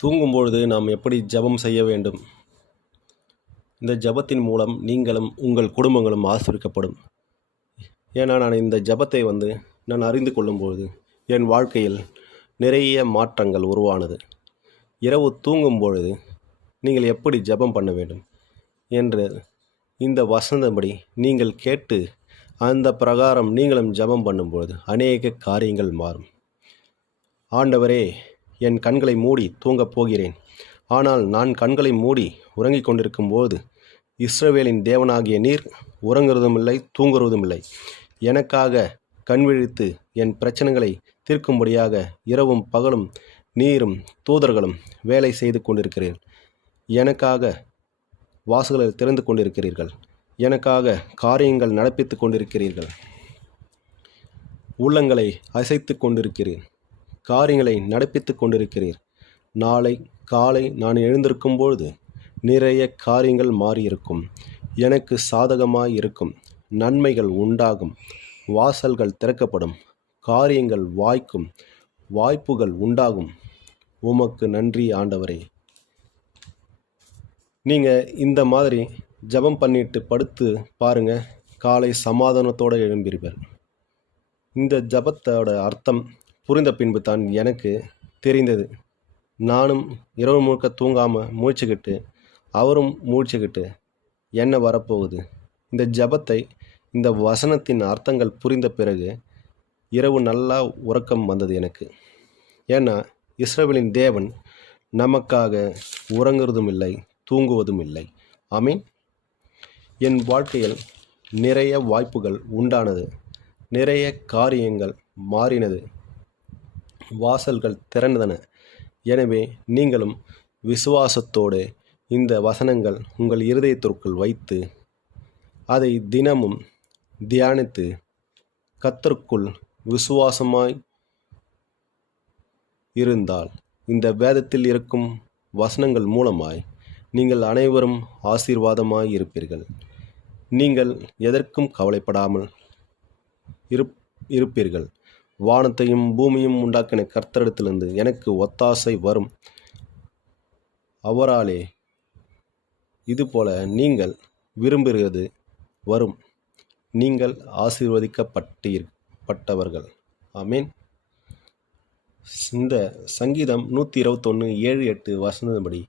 தூங்கும்பொழுது நாம் எப்படி ஜெபம் செய்ய வேண்டும்? இந்த ஜெபத்தின் மூலம் நீங்களும் உங்கள் குடும்பங்களும் ஆசீர்வதிக்கப்படும். ஏன்னா நான் இந்த ஜெபத்தை நான் அறிந்து கொள்ளும்பொழுது என் வாழ்க்கையில் நிறைய மாற்றங்கள் உருவானது. இரவு தூங்கும் பொழுது நீங்கள் எப்படி ஜெபம் பண்ண வேண்டும் என்று இந்த வசனப்படி நீங்கள் கேட்டு அந்த பிரகாரம் நீங்களும் ஜெபம் பண்ணும்பொழுது அநேக காரியங்கள் மாறும். ஆண்டவரே, என் கண்களை மூடி தூங்கப் போகிறேன். ஆனால் நான் கண்களை மூடி உறங்கிக் கொண்டிருக்கும்போது இஸ்ரவேலின் தேவனாகிய நீர் உறங்குவதும் இல்லை, தூங்குவதும் இல்லை. எனக்காக கண் விழித்து என் பிரச்சனைகளை தீர்க்கும்படியாக இரவும் பகலும் நீரும் தூதர்களும் வேலை செய்து கொண்டிருக்கிறீர்கள். எனக்காக வாசல்களை திறந்து கொண்டிருக்கிறீர்கள். எனக்காக காரியங்கள் நடப்பித்து கொண்டிருக்கிறீர்கள். உள்ளங்களை அசைத்து கொண்டிருக்கிறீர். காரியங்களை நடப்பித்து கொண்டிருக்கிறீர். நாளை காலை நான் எழுந்திருக்கும் பொழுது நிறைய காரியங்கள் மாறியிருக்கும். எனக்கு சாதகமாய் இருக்கும். நன்மைகள் உண்டாகும். வாசல்கள் திறக்கப்படும். காரியங்கள் வாய்க்கும். வாய்ப்புகள் உண்டாகும். உமக்கு நன்றி ஆண்டவரே. நீங்கள் இந்த மாதிரி ஜெபம் பண்ணிட்டு படுத்து பாருங்க, காலை சமாதானத்தோடு எழும்பீர்கள். இந்த ஜெபத்தோட அர்த்தம் புரிந்த பின்பு தான் எனக்கு தெரிந்தது. நானும் இரவு முழுக்க தூங்காமல் முழிச்சுக்கிட்டு அவரும் முழிச்சுக்கிட்டு என்ன வரப்போகுது. இந்த ஜெபத்தை, இந்த வசனத்தின் அர்த்தங்கள் புரிந்த பிறகு இரவு நல்லா உறக்கம் வந்தது எனக்கு. ஏன்னா இஸ்ரவேலின் தேவன் நமக்காக உறங்குவதும் இல்லை, தூங்குவதும் இல்லை. ஆமீன். என் வாழ்க்கையில் நிறைய வாய்ப்புகள் உண்டானது. நிறைய காரியங்கள் மாறினது. வாசல்கள் திறந்தன. எனவே நீங்களும் விசுவாசத்தோடு இந்த வசனங்கள் உங்கள் இருதயத்திற்குள் வைத்து அதை தினமும் தியானித்து கர்த்தருக்குள் விசுவாசமாய் இருந்தால் இந்த வேதத்தில் இருக்கும் வசனங்கள் மூலமாய் நீங்கள் அனைவரும் ஆசீர்வாதமாய் இருப்பீர்கள். நீங்கள் எதற்கும் கவலைப்படாமல் இருப்பீர்கள். வானத்தையும் பூமியும் உண்டாக்கின கர்த்தரிடத்திலிருந்து எனக்கு ஒத்தாசை வரும். அவராலே இதுபோல நீங்கள் விரும்புகிறது வரும். நீங்கள் ஆசீர்வதிக்கப்பட்டவர்கள். ஆமீன். இந்த சங்கீதம் 121:7-8 வசனப்படி,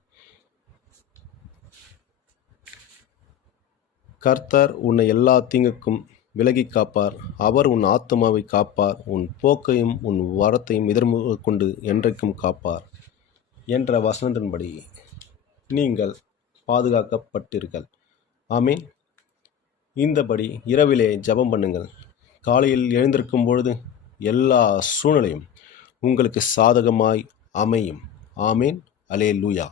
கர்த்தர் உன்னை எல்லா தீங்குக்கும் விலகி காப்பார். அவர் உன் ஆத்துமாவை காப்பார். உன் போக்கையும் உன் வரத்தையும் எதிர்கொண்டு என்றைக்கும் காப்பார் என்ற வசனத்தின்படி நீங்கள் பாதுகாக்கப்பட்டீர்கள். ஆமீன். இந்தபடி இரவிலே ஜெபம் பண்ணுங்கள். காலையில் எழுந்திருக்கும் பொழுது எல்லா சூழ்நிலையும் உங்களுக்கு சாதகமாய் அமையும். ஆமீன். அல்லேலூயா.